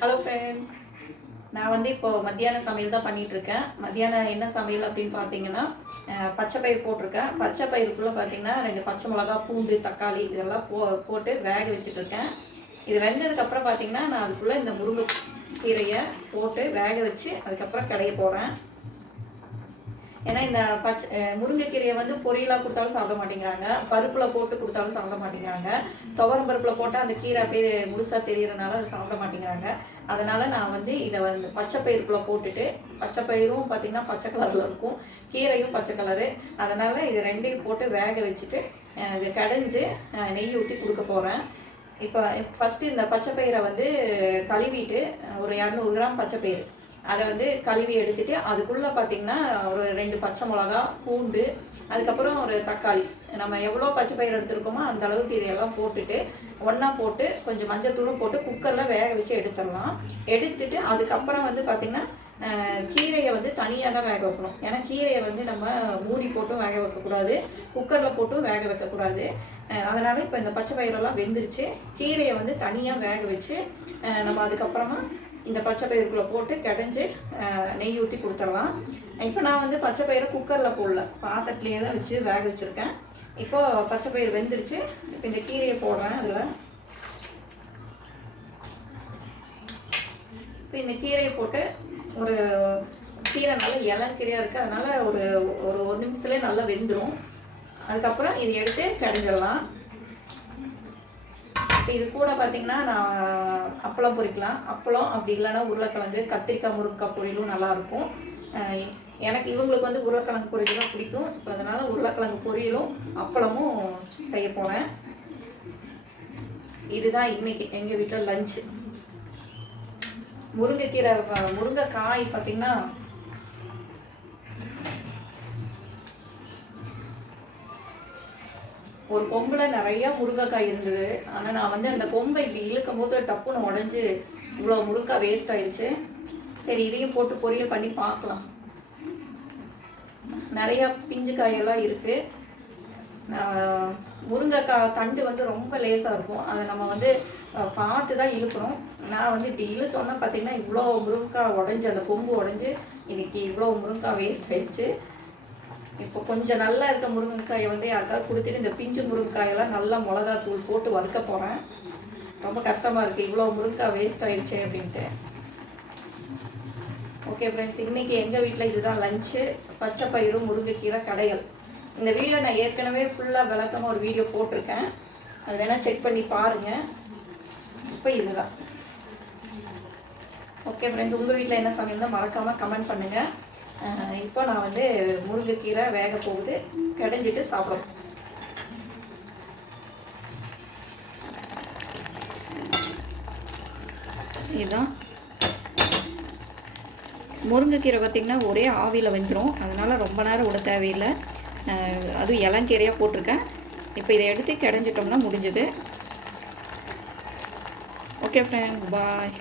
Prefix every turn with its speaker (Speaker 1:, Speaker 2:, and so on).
Speaker 1: Hello friends நான் வந்து இப்போ மத்தியான சமையல் தான் பண்ணிட்டு இருக்கேன் மத்தியானம் என்ன சமையல் அப்படின்னு பார்த்தீங்கன்னா பச்சை பயிர் போட்டிருக்கேன். பச்சை பயிருக்குள்ளே பார்த்தீங்கன்னா ரெண்டு பச்சை மிளகா பூண்டு தக்காளி இதெல்லாம் போ போட்டு வேக வச்சுட்டு இருக்கேன் இது வெந்ததுக்கப்புறம் பார்த்தீங்கன்னா நான் அதுக்குள்ளே இந்த முருங்கை கீரையை போட்டு வேக வச்சு அதுக்கப்புறம் கடைய போகிறேன் ஏன்னா இந்த பச்சை முருங்கைக்கீரையை வந்து பொரியலாக கொடுத்தாலும் சாப்பிட மாட்டேங்கிறாங்க. பருப்பில் போட்டு கொடுத்தாலும் சாப்பிட மாட்டேங்கிறாங்க. துவரம் பருப்பில் போட்டால் அந்த கீரை அப்படியே முழுசாக தெரியறதுனால அதை சாப்பிட மாட்டேங்கிறாங்க. அதனால் நான் வந்து இதை வந்து பச்சை பயிருக்குள்ளே போட்டுட்டு பச்சை பயிரும் பார்த்திங்கன்னா பச்சை கலரில் இருக்கும். கீரையும் பச்சை கலரு. அதனால் இது ரெண்டையும் போட்டு வேக வச்சுட்டு இது கடைஞ்சு நெய் ஊற்றி கொடுக்க போகிறேன் இப்போ ஃபஸ்ட்டு இந்த பச்சை பயிரை வந்து கழுவிட்டு ஒரு இரநூறு கிராம் பச்சை பயிறு அதை வந்து கழுவி எடுத்துட்டு அதுக்குள்ளே பார்த்தீங்கன்னா ஒரு ரெண்டு பச்சை மிளகா பூண்டு அதுக்கப்புறம் ஒரு தக்காளி. நம்ம எவ்வளோ பச்சை பயிர் எடுத்துருக்கோமோ அந்த அளவுக்கு இதையெல்லாம் போட்டுட்டு ஒன்றா போட்டு கொஞ்சம் மஞ்சத்தூளும் போட்டு குக்கரில் வேக வச்சு எடுத்துடலாம். எடுத்துட்டு அதுக்கப்புறம் வந்து பார்த்திங்கன்னா கீரையை வந்து தனியாக தான் வேக வைக்கணும். ஏன்னா கீரையை வந்து நம்ம மூடி போட்டும் வேக வைக்கக்கூடாது குக்கரில் போட்டும் வேக வைக்கக்கூடாது அதனால் இப்போ இந்த பச்சை பயிரெல்லாம் வெந்துருச்சு. கீரையை வந்து தனியாக வேக வச்சு நம்ம அதுக்கப்புறமா இந்த பச்சை பயிருக்குள்ளே போட்டு கடைஞ்சி நெய் ஊற்றி கொடுத்துடலாம். இப்போ நான் வந்து பச்சை பயிரை குக்கரில் போடல. பாத்திரத்துலேயே தான் வச்சு வேக வச்சுருக்கேன். இப்போது பச்சை பயிர் வெந்துருச்சு. இப்போ இந்த கீரையை போடுறேன் அதில். இப்போ இந்த கீரையை போட்டு ஒரு கீரை நல்லா இளங்கீரையாக இருக்குது அதனால் ஒரு ஒரு ஒரு நிமிஷத்துலேயே நல்லா வெந்துடும் அதுக்கப்புறம் இதை எடுத்து கடைஞ்சிடலாம். இது கூட பார்த்தீங்கன்னா நான் அப்பளம் பொரிக்கலாம் அப்பளம் அப்படி இல்லைன்னா உருளைக்கிழங்கு கத்திரிக்காய் முருங்கைக்காய் பொரியலும் நல்லாயிருக்கும். எனக்கு இவங்களுக்கு வந்து உருளைக்கிழங்கு பொரியல் தான் பிடிக்கும். இப்போ அதனால் உருளைக்கிழங்கு பொரியலும் அப்பளமும் செய்ய போகிறேன் இதுதான் இன்னைக்கு எங்கள் வீட்டில் லஞ்சு முருங்கைக்கீரை முருங்கைக்காய் பார்த்தீங்கன்னா ஒரு கொம்புல நிறைய முருங்கைக்காய் இருந்தது. ஆனால் நான் வந்து அந்த கொம்பை இப்படி இழுக்கும் போது டப்புன்னு உடஞ்சி இவ்வளோ முருங்கைக்காய் வேஸ்ட் ஆயிடுச்சு சரி இதையும் போட்டு பொரியல் பண்ணி பார்க்கலாம். நிறையா பிஞ்சு காயெல்லாம் இருக்குது நான் முருங்கைக்காய் தண்டு வந்து ரொம்ப லேசாக இருக்கும். அதை நம்ம வந்து பார்த்து தான் இழுக்கணும். நான் வந்து இப்படி இழுத்தோன்னா பார்த்தீங்கன்னா இவ்வளோ முருங்கைக்காய் உடஞ்சி அந்த கொம்பு உடஞ்சி இன்னைக்கு இவ்வளோ முருங்கைக்காய் வேஸ்ட் ஆயிடுச்சு இப்போ கொஞ்சம் நல்லா இருக்க முருங்கைக்காயை வந்து யாருக்காவது கொடுத்துட்டு இந்த பிஞ்சு முருங்கைக்காயெல்லாம் நல்லா மிளகாத்தூள் போட்டு வறுக்க போகிறேன் ரொம்ப கஷ்டமாக இருக்குது இவ்வளோ முருங்கைக்காய் வேஸ்ட் ஆயிடுச்சு அப்படின்ட்டு. ஓகே ஃப்ரெண்ட்ஸ் இன்றைக்கி எங்கள் வீட்டில் இதுதான் லஞ்சு பச்சை பயிறு முருங்கைக்கீரை கடைகள் இந்த வீடியோ நான் ஏற்கனவே ஃபுல்லாக விளக்கமாக ஒரு வீடியோ போட்டிருக்கேன். அது வேணால் செக் பண்ணி பாருங்கள் இப்போ இதுதான். ஓகே ஃப்ரெண்ட்ஸ் உங்கள் வீட்டில் என்ன சமையல்னு மறக்காமல் கமெண்ட் பண்ணுங்கள் இப்போ நான் வந்து முருங்கைக்கீரை வேக போகுது. கடைஞ்சிட்டு சாப்பிடும் இதுதான். முருங்கைக்கீரை பார்த்திங்கன்னா ஒரே ஆவியில் வந்துடும் அதனால் ரொம்ப நேரம் விட தேவையில்லை. அதுவும் இளங்கீரையாக போட்டிருக்கேன். இப்போ இதை எடுத்து கிடஞ்சிட்டோம்னா முடிஞ்சது. Okay friends bye